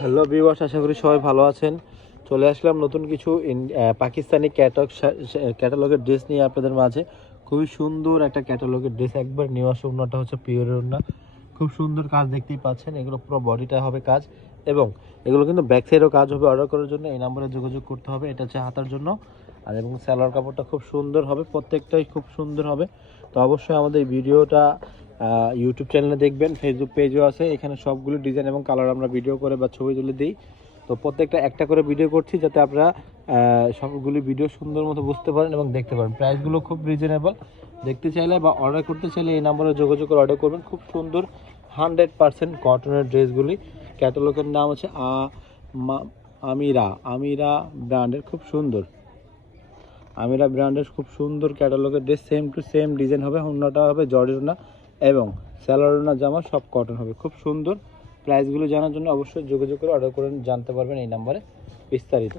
Hello বিওয়ার্স আশা করি সবাই ভালো আছেন। চলে আসলাম নতুন কিছু পাকিস্তানি ক্যাটলগ ক্যাটালগের ড্রেস নিয়ে আপনাদের মাঝে। খুবই সুন্দর একটা ক্যাটালগের ড্রেস একবার নিয়ে আসা ওনাটা হচ্ছে পিওরের ওনা খুব সুন্দর কাজ দেখতেই পাচ্ছেন, এগুলো পুরো বডিটা হবে কাজ। এবং এগুলো কিন্তু ব্যাক কাজ হবে অর্ডার করার জন্য, এই নাম্বারে যোগাযোগ করতে হবে, এটা হচ্ছে হাতার জন্য। আর এবং স্যালোয়ার কাপড়টা খুব সুন্দর হবে, প্রত্যেকটাই খুব সুন্দর হবে। তো অবশ্যই আমাদের ভিডিওটা ইউটিউব চ্যানেলে দেখবেন ফেসবুক পেজও আছে, এখানে সবগুলো ডিজাইন এবং কালার আমরা ভিডিও করে বা ছবি তুলে দিই। তো প্রত্যেকটা একটা করে ভিডিও করছি যাতে আপনারা সবগুলি ভিডিও সুন্দর মতো বুঝতে পারেন এবং দেখতে পারেন। প্রাইসগুলো খুব রিজনেবল দেখতে চাইলে বা অর্ডার করতে চাইলে এই নাম্বারে যোগাযোগ করে অর্ডার করবেন। খুব সুন্দর হান্ড্রেড পার্সেন্ট কটনের ড্রেসগুলি ক্যাটালগের নাম হচ্ছে আমিরা। আমিরা ব্র্যান্ডের খুব সুন্দর। আমিরা ব্র্যান্ডের খুব সুন্দর ক্যাটালগের dress same to same design হবে, অন্যটা হবে ওড়না এবং স্যালোয়ার জামা সব কটন হবে। খুব সুন্দর। প্রাইসগুলো জানার জন্য অবশ্যই যোগাযোগ করে অর্ডার করে জানতে পারবেন এই নাম্বারে বিস্তারিত।